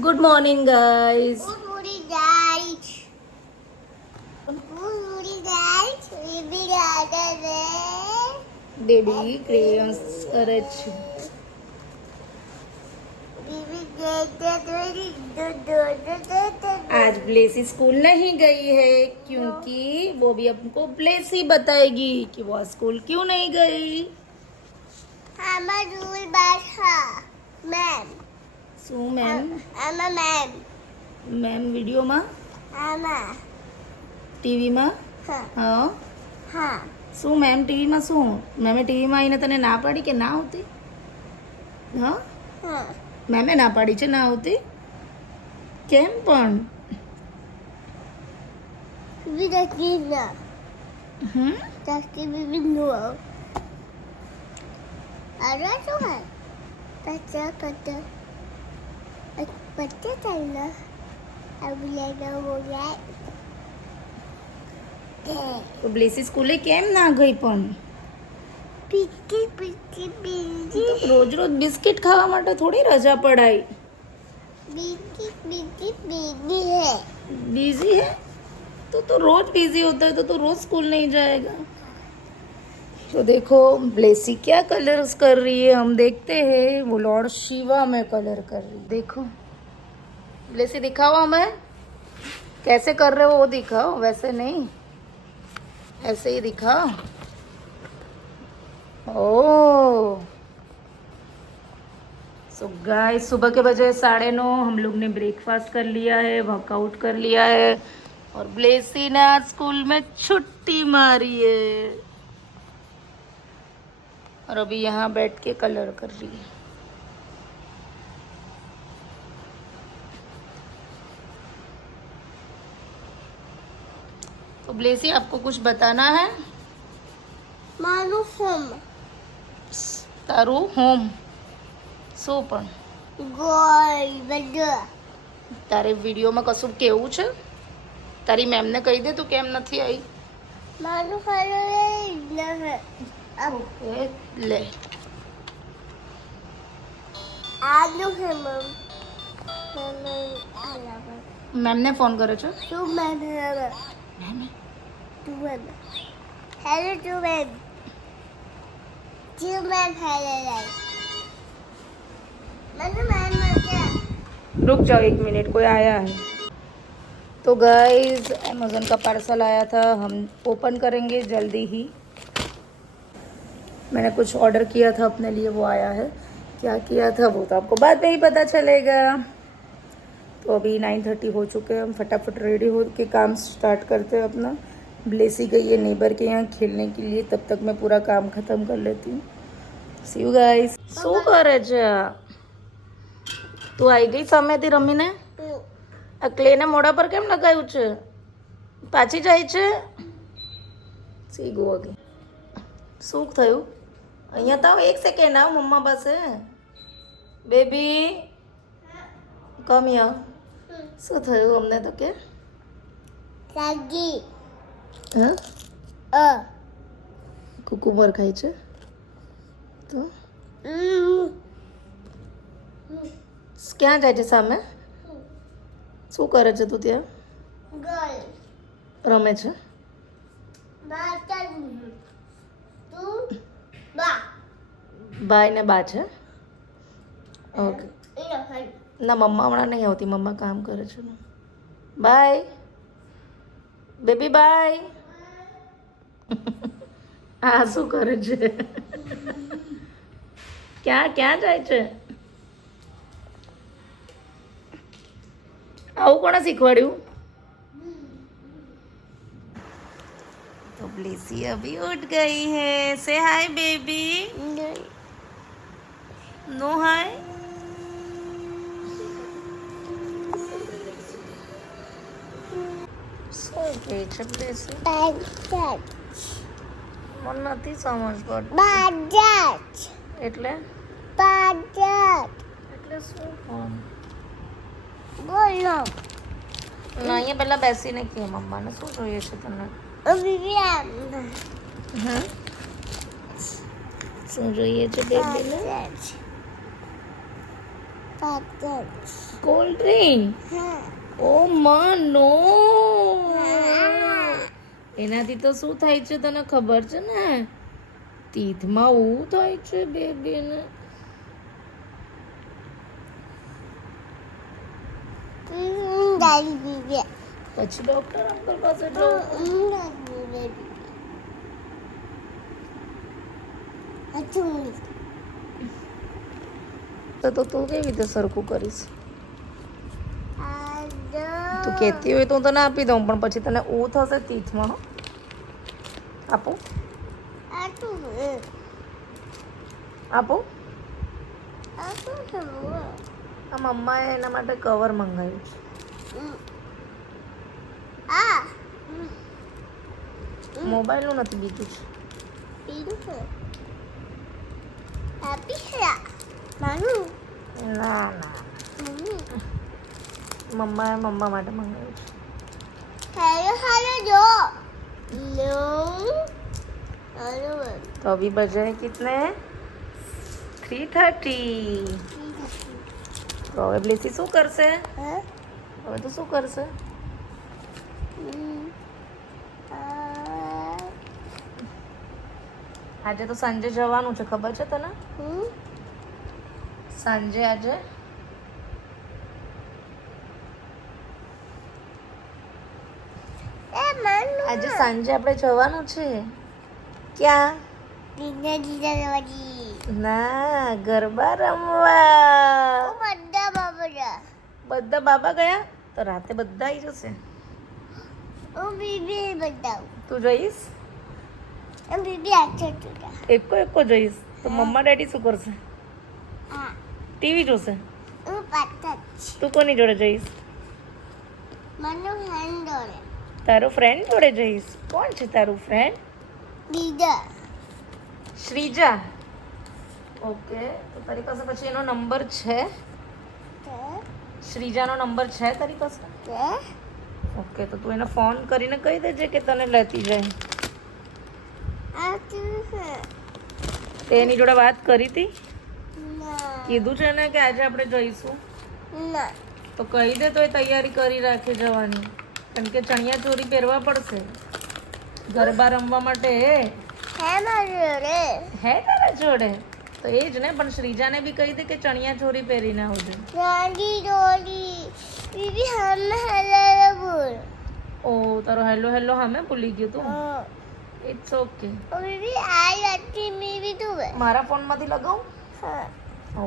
Good morning, guys. Good morning, guys. Good morning, guys. We be together. Baby crayons કરે છે. We be together. आज Blessy school नहीं गई है क्योंकि वो भी हमको ब्लेसी बताएगी कि वो स्कूल क्यों नहीं गई. I'm a rule basha. Ma'am. શું ma'am? I'm a ma'am. Ma'am વિડીયોમાં I'm a. ટીવીમાં Huh. હા Huh. શું મેમ ટીવીમાં શું મેમે ટીવીમાં આવીને તને ના પાડી કે ના આવતી? હા Huh. મેમે ના પાડી છે ના આવતી? કેમ પણ? We just need no. Hmm Just we be no. I don't know how. Pata. Pata china. I will let go that. તો બ્લેસી સ્કૂલે કેમ ના ગઈ પણ? Picky. તો રોજ રોજ બિસ્કિટ ખાવા માટે થોડી રજા પડાય. Baby है. बिजी है तो रोज बिजी होता है तो रोज स्कूल नहीं जाएगा. तो देखो ब्लेसी क्या कलर्स कर रही है हम देखते हैं. वो लॉर्ड शिवा में कलर कर रही है. देखो ब्लेसी दिखाओ हमें कैसे कर रहे हो वो दिखाओ. वैसे नहीं ऐसे ही दिखाओ. ओह सो गाइस सुबह के बजे 9:30 हम लोग ने ब्रेकफास्ट कर लिया है, वर्कआउट कर लिया है और ब्लेसी ने आज स्कूल में छुट्टी मारी है और अभी यहाँ बैठ के कलर कर रही है. तो ब्लेसी आपको कुछ बताना है? मानो हम. તારું હોમ શું પણ गोल बड़ा. તારે વિડીયોમાં કશું કેવું છે? તારી મેમને કહી દે તું કેમ નથી આવી. मानो खाना नहीं है. अब એ લે आलू है मम. आलू. મેમને ફોન કર્યો છો? तू मैम है. तू मैम. हेलो तू मैम. तू मैम हेलो. मैंने मैम मजा. रुक जाओ 1 मिनट कोई आया है. तो गाइस अमेज़न का पार्सल आया था, हम ओपन करेंगे जल्दी ही. मैंने कुछ ऑर्डर किया था अपने लिए, वो आया है. क्या किया था वो तो आपको बाद में ही पता चलेगा. तो अभी 9:30 हो चुके हैं. हम फटाफट रेडी हो के काम स्टार्ट करते हैं अपना. ब्लेसी गई है नेबर के यहाँ खेलने के लिए, तब तक मैं पूरा काम ख़त्म कर लेती हूँ. सी यू गाइस. શું કરે છે? તું આવી ગઈ સામેથી રમીને? આ ક્લેને મોઢા પર કેમ લગાવ્યું છે? પાછી જાય છે? C go again. શું થયું? અહીંયા તો આવ 1 સેકન્ડ આવ મમ્મા પાસે. Baby come here. શું થયું અમને તો કે? सागी. હા अ. કુકુંબર ખાય છે તો ક્યાં જાય છે સામે? શું કરે છે તું ત્યાં? गोल. રમે છે? बातन. तू बा. ભાઈ ને બા છે? ઓકે. इधर है. ના મમ્મા હમણાં નહીં આવતી, મમ્મા કામ કરે છે. Bye baby bye. હા શું કરે છે? ક્યાં જાય છે? આવું કોણે શીખવાડ્યું? तो ब्लेसी अभी उठ गई है. से हाय बेबी. नो हाय. શું કહે છે બ્લેસી? बाजाज. મને નથી સમજ પડતી. बाजाज. એટલે बाजाज. એટલે શું પણ? बोलो. ના અહીંયા પહેલા બેસીને કે મમ્માને શું જોઈએ છે તને? अभी भी હા શું જોઈએ છે બેબીને? Bajaj. Package. Cold drink. Oh no, એનાથી તો શું થાય છે તને ખબર છે ને? તીથમાં એવું થાય છે બેબીને. Daddy baby. પછી ડોક્ટર અંકલ પાસે જવું. તો તું કેવી રીતે સરખું કરીશ? તું કહેતી હોય તો હું તને આપી દઉં, પણ પછી તને એવું થશે તીથમાં. આપું આપું? આ મમ્માએ એના માટે કવર મંગાવ્યું છે. મોબાઈલનું નથી, બીજું છે. ના ના, મમ્માએ મમ્મા માટે મંગાવ્યું છે. તો અભી બજે કિતને? 3:30. તો હવે બ્લેસી શું કરશે? હવે તું શું કરશે? આજે તો સાંજે જવાનું છે, ખબર છે તને? સાંજે આજે સાંજે આપણે જવાનું છે. ક્યાં? ના, ગરબા રમવા. બધા બાબા ગયા તો રાતે બધા આવી જશે. તું જઈશ? એકો જઈશ તો મમ્મા ડેડી શું કરશે? ટીવી જોશે. તું કોની જોડે જઈશ? તારો ફ્રેન્ડ જોડે જઈશ. કોણ છે તારું ફ્રેન્ડ? શ્રીજા. ઓકે, તો તારી પાસે પછી એનો નંબર છે? શ્રીજાનો નંબર છે તારી પાસે? ઓકે, તો તું એને ફોન કરીને કહી દેજે કે તને લેતી જાય. તે એની જોડે વાત કરી હતી? કીધું છે ને કે આજે આપણે જઈશું? તો કહી દે, તો એ તૈયારી કરી રાખે જવાની. કારણ કે ચણિયા ચોરી પહેરવા પડશે ગરબા રમવા માટે. હે તારા જોડે? તો એ જ ને, પણ શ્રીજાને બી કહી દે કે ચણિયા ચોરી પહેરીને આવજે. ઓ, તારો હેલો હેલો હમે ભૂલી ગયું તું. It's okay. મારા ફોનમાંથી લગાવું?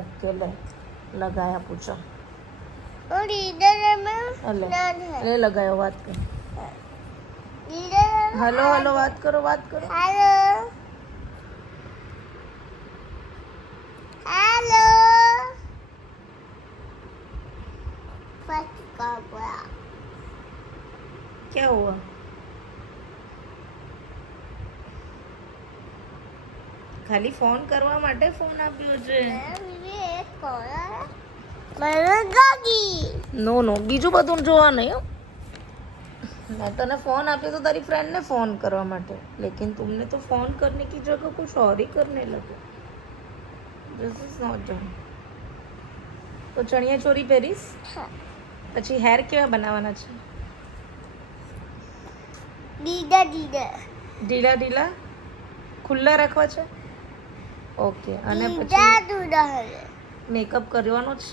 ઓકે, લગાયા પૂછો. લે લગાયો, વાત કર. હેલો હેલો, વાત કરો. क्या हुआ? ખાલી ફોન કરવા માટે ફોન આપ્યો છે. નો, બીજું બધું જોવા નહીં. मैं तने फोन आप्यो तो तारी फ्रेंड ने फोन करवा माटे, लेकिन तुमने तो फोन करने की जगह कुछ और ही करने लगे. This is not done. तो चणिया चोरी પહેરીશ? પછી હેર કેવા બનાવવાના છે? ઢીલા ખુલ્લા રાખવા છે? ઓકે. અને પછી મેકઅપ કરવાનો છે?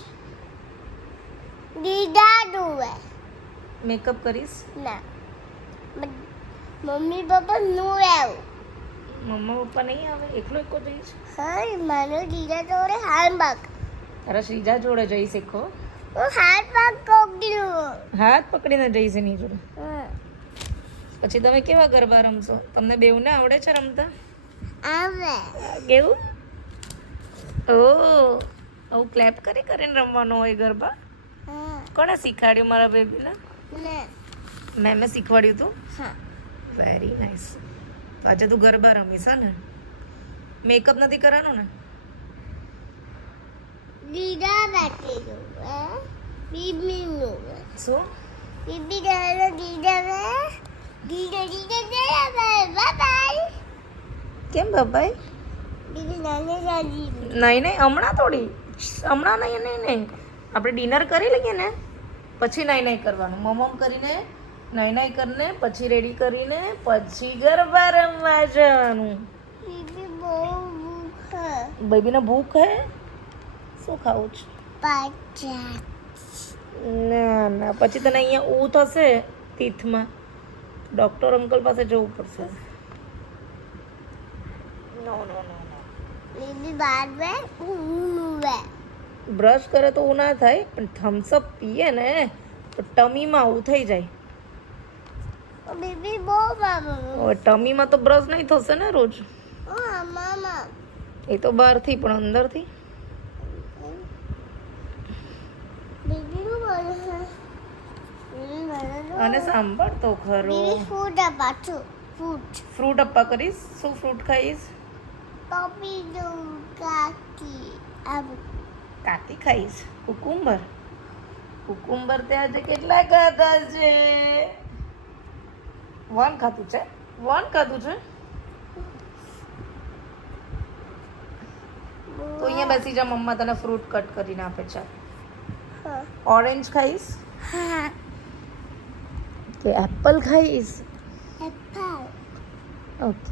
મેકઅપ કરીશ? મમ્મી પપ્પા મમ્મા પપ્પા નહીં આવે? એકલો જઈશ? તારા શ્રીજા જોડે જઈશ. હાથ પકડીને જઈશ એની જોડે. પછી તમે કેવા ગરબા રમશો? તમને બેઉને આવડે છે રમતા? કેવું? આવું ક્લેપ કરીને રમવાનો હોય ગરબા? કોણે શીખવાડ્યું મારા બેબીને? મેં શીખવાડ્યું તું? Very nice. આજે તું ગરબા રમીશ ને? મેકઅપ નથી કરવાનો ને? શું? કેમ બાબાઈ? નહીં, હમણાં થોડી. હમણાં નહીં. આપણે ડિનર કરી લઈએ ને પછી નાઈ કરવાનું. મમ કરીને નાઈ કરીને પછી રેડી કરીને પછી ગરબા રમવા જવાનું. બીબી બહુ ભૂખ હે. બેબીને ભૂખ હે? શું ખાવું છે? પાછા ના ના, પછી તને અહીંયા ઊ થશે તીથમાં, ડૉક્ટર અંકલ પાસે જવું પડશે. નો નો નો નો. બીબી બાર વે ઊનું વે. બ્રશ કરે તો ઊ ના થાય, પણ થમ્સઅપ પીએ ને તો ટમીમાં ઊ થઈ જાય. બીબી બહુ બાબુ. હવે ટમીમાં તો બ્રશ નહીં થશે ને રોજ, મામા એ તો બહારથી પણ અંદરથી. બીબી નું બોલે છે. બીબી બોલે અને સાંભળ તો ખરો, બીબી ફૂડ પાછું ફૂડ. ફ્રૂટ અપ્પા કરીશ. શું ફ્રૂટ ખાઈશ? પપી દો કાકી આબુ. કાકી ખાઈશ. કુકુંબર. કુકુંબર તે આજે કેટલા ખાધા છે? 1 ખાધું છે. 1 ખાધું છે. તો અહીંયા બેસી જા, મમ્મા તને ફ્રૂટ કટ કરીને આપે છે. ઓરેન્જ ખાઈશ હા કે એપલ ખાઈશ? એપલ. ઓકે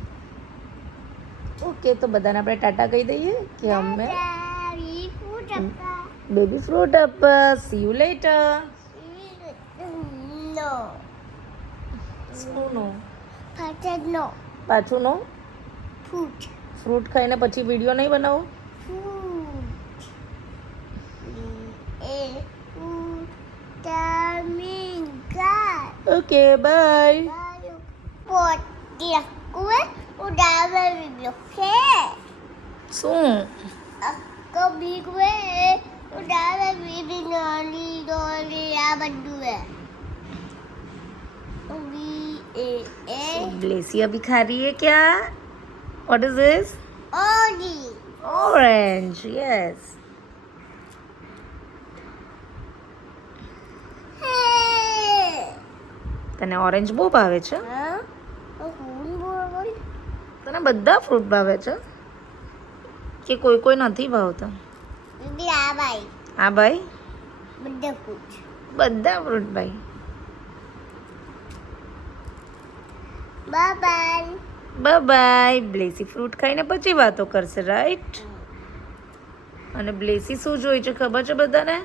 ઓકે, તો બધાને આપણે ટાટા કહી દઈએ કે અમે Daddy, food appa. Baby fruit Appa. C you letter. No. શું નો? Pattern no. પાછું નો? Food. ફ્રૂટ ખાઈને પછી વિડીયો નહીં બનાવો? Food. A food. Coming God. Okay bye. Pot. Dia kue udah beli ke. શું? Aku bigue udah beli noli apa dua. Blessy अभी खा रही है क्या? What is this? Oli. Orange. Yes. Hey. તને ઓરેન્જ બહુ ભાવે છે? Hah? Aku boy. તને બધા ફ્રૂટ ભાવે છે કે કોઈ નથી ભાવતા? Ini apa? હા ભાઈ, Benda food. બધા ફ્રૂટ ભાઈ. Bye bye. બાય. બ્લેસી ફ્રૂટ ખાઈને પછી વાતો કરશે, રાઈટ? અને બ્લેસી શું જોઈ છે ખબર છે બધાને?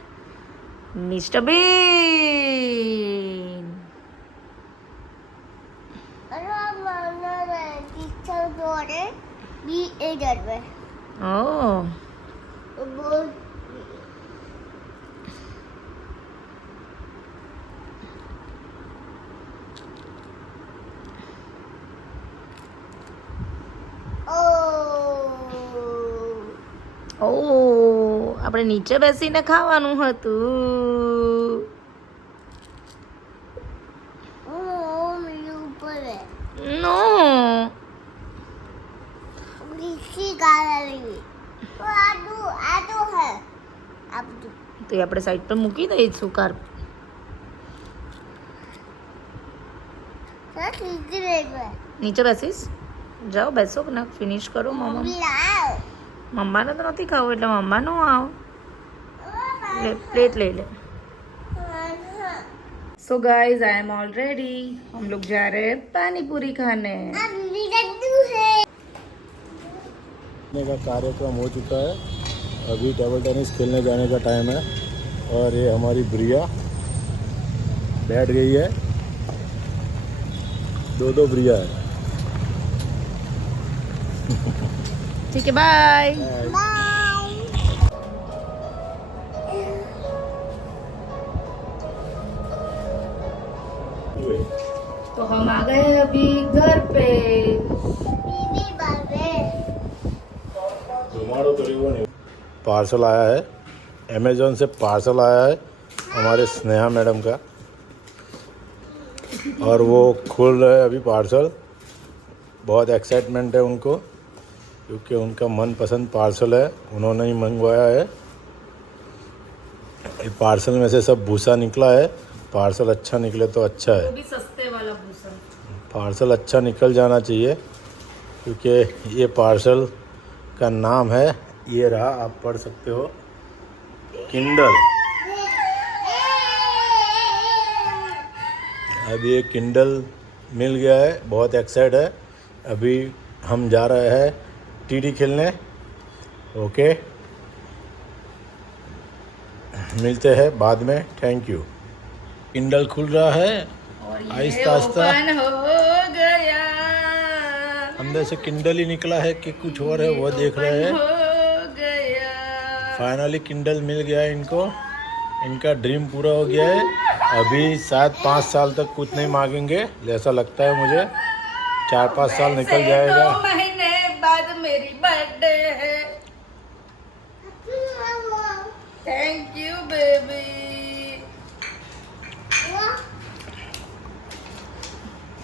મિસ્ટર બીન. Ada mana teacher dore di edarbe. ઓ Boy. ઓ આપણે નીચે બેસીને ખાવાનું હતું. Oh, meru pare. નો, Bisi gallery. Adu hai. Abdu. તો એ આપણે સાઈડ પર મૂકી દઈશું કાર. Saya tigre. નીચે બેસીશ? જાઓ બેસો ને ફિનિશ કરો. મમ્મા Bilau. મમ્માને તો નથી ખાવું એટલે મમ્માનો આવ. प्लेट ले ले. So guys I am all ready. हम लोग जा रहे हैं पानी पूरी खाने. अभी लड्डू है. का कार्यक्रम हो चुका है. अभी टेबल टेनिस खेलने जाने का टाइम है और ये हमारी ब्रिया बैठ गई है. 2 ब्रिया है. ठीक है, बाय. Bye. तो हम आ गए अभी घर पे. बीबी बाबे. पार्सल आया है अमेज़ॉन से. पार्सल आया है हमारे स्नेहा मैडम का और वो खोल रहे हैं अभी पार्सल. बहुत एक्साइटमेंट है उनको क्योंकि उनका मनपसंद पार्सल है. उन्होंने ही मंगवाया है. ये पार्सल में से सब भूसा निकला है. पार्सल अच्छा निकले तो अच्छा है. भी सस्ते वाला भूसा. पार्सल अच्छा निकल जाना चाहिए क्योंकि ये पार्सल का नाम है, ये रहा, आप पढ़ सकते हो, किंडल. अभी एक किंडल मिल गया है, बहुत एक्साइट है। अभी हम जा रहे हैं टीडी खेलने। ओके, मिलते हैं बाद में। Thank you. किंडल खुल रहा है और ये आहिस्ता आहिस्ता। ओपन हो गया, अंदर से किंडल ही निकला है कि कुछ और है वो देख रहे हैं। हो गया। फाइनली किंडल मिल गया है इनको, इनका ड्रीम पूरा हो गया है। अभी शायद 5 साल तक कुछ नहीं मांगेंगे, ऐसा लगता है मुझे। 4-5 साल निकल जाएगा। 2 महीने बाद मेरी बर्थडे है। Thank you baby.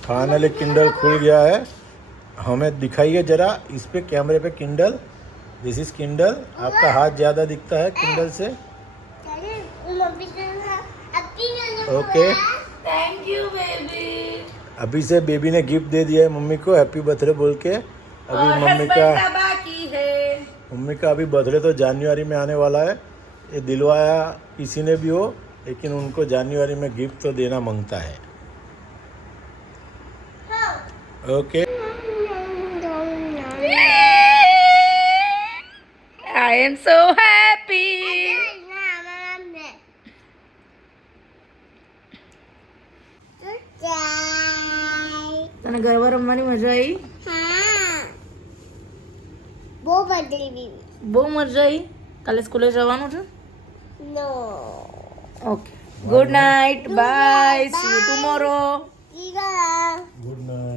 Finally Kindle खुल गया है। हमें दिखाइए जरा इस पे, कैमरे पे किंडल। This is Kindle. आपका हाथ ज़्यादा दिखता है किंडल से। Okay, thank you baby. अभी से बेबी ने गिफ्ट दे दिया है मम्मी को, हैप्पी बर्थडे बोल के। अभी और मम्मी husband का बाकी है। मम्मी का अभी बर्थडे तो जनवरी में आने वाला है। ये दिलवाया किसी ने भी हो, लेकिन उनको जनवरी में गिफ्ट तो देना मांगता है। Okay, I am so happy. તને ગરબા રમવાની મજા આવી? બહુ મજા આવી. કાલે સ્કૂલે જવાનું છે? Okay, good night, bye, see you tomorrow. Good night.